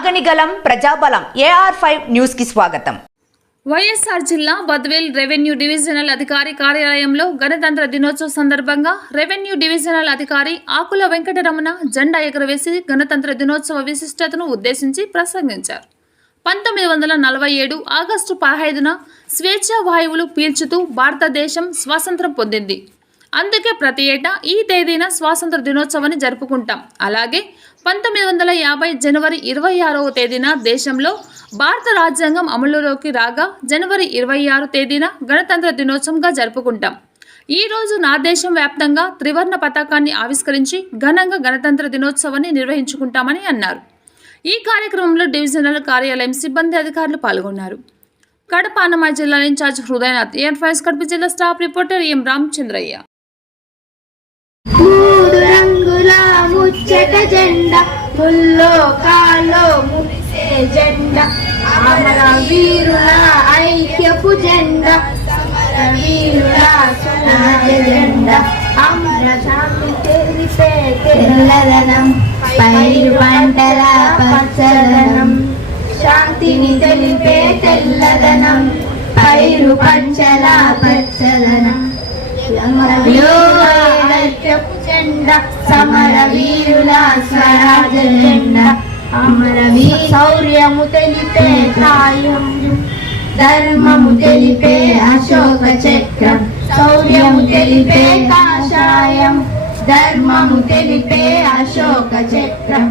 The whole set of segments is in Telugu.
అగనిగలం ప్రజాబలం ఏఆర్ ఫైవ్ న్యూస్కి స్వాగతం. వైఎస్ఆర్ జిల్లా బద్వేల్ రెవెన్యూ డివిజనల్ అధికారి కార్యాలయంలో గణతంత్ర దినోత్సవ సందర్భంగా రెవెన్యూ డివిజనల్ అధికారి ఆకుల వెంకటరమణ జెండా ఎగరవేసి గణతంత్ర దినోత్సవ విశిష్టతను ఉద్దేశించి ప్రసంగించారు. పంతొమ్మిది వందల నలభై ఏడు ఆగస్టు పదహైదున స్వేచ్ఛా వాయువులు పీల్చుతూ భారతదేశం స్వాతంత్రం పొందింది. అందుకే ప్రతి ఏటా ఈ తేదీన స్వాతంత్ర దినోత్సవాన్ని జరుపుకుంటాం. అలాగే పంతొమ్మిది వందల యాభై జనవరి ఇరవై ఆరవ తేదీన దేశంలో భారత రాజ్యాంగం అమలులోకి రాగా జనవరి ఇరవై ఆరు తేదీన గణతంత్ర దినోత్సవంగా జరుపుకుంటాం. ఈ రోజు నా దేశం వ్యాప్తంగా త్రివర్ణ పతాకాన్ని ఆవిష్కరించి ఘనంగా గణతంత్ర దినోత్సవాన్ని నిర్వహించుకుంటామని అన్నారు. ఈ కార్యక్రమంలో డివిజనల్ కార్యాలయం సిబ్బంది అధికారులు పాల్గొన్నారు. కడప అన్నమయ్య జిల్లా ఇన్ఛార్జ్ హృదయనాథ్ ఎయిర్ ఫైర్స్ కడప జిల్లా స్టాఫ్ రిపోర్టర్ ఎం రామచంద్రయ్య. మూడు రంగుల ముచ్చట జెండా ముల్లో కాలో మురిసే జెండా. అమర వీరుల ఐక్యపు జెండా సమర వీరుల స్వరాజ జెండా. అమర శాంతి తెలిపే తెల్లదనం పైరు పంటల పచ్చదనం. శాంతిని తెలిపే తెల్లదనం పైరు పంచల పచ్చదనం. ఐక్యపు జెండా సమర వీరుల స్వరాజ జెండా అమర వీ శౌర్యము తెలిపే కాయం. ధర్మము తెలిపే అశోక చక్రం శౌర్యము తెలిపే కాషాయం ధర్మము తెలిపే అశోక చక్రం.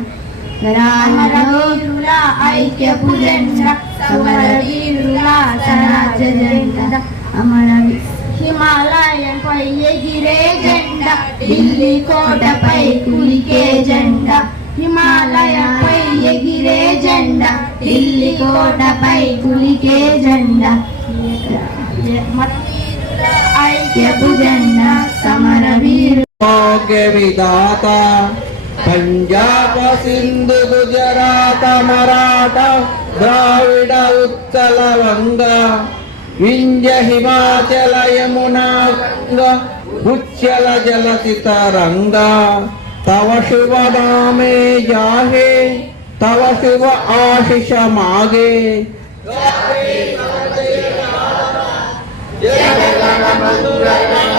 సమర వీరుల ఐక్యపు జెండా సమర వీరుల స్వరాజ జెండా అమర వీ- హిమాలయంపై ఎగిరే జెండా ఢిల్లీ కోటపై కులికే జెండా. హిమాలయపై ఎగిరే జెండా ఢిల్లీ కోటపై కులికే జెండా. ఐక్యపు జెండా సమర వీరు విధాత పంజాబ సింధు గుజరాత మరాఠ ద్రావిడ ఉత్తల వంగ. विंध्य हिमाचल यमुना उच्चल जलसितरङ्गा तव शिव नामे जाहे तव शिव आशिष मागे जय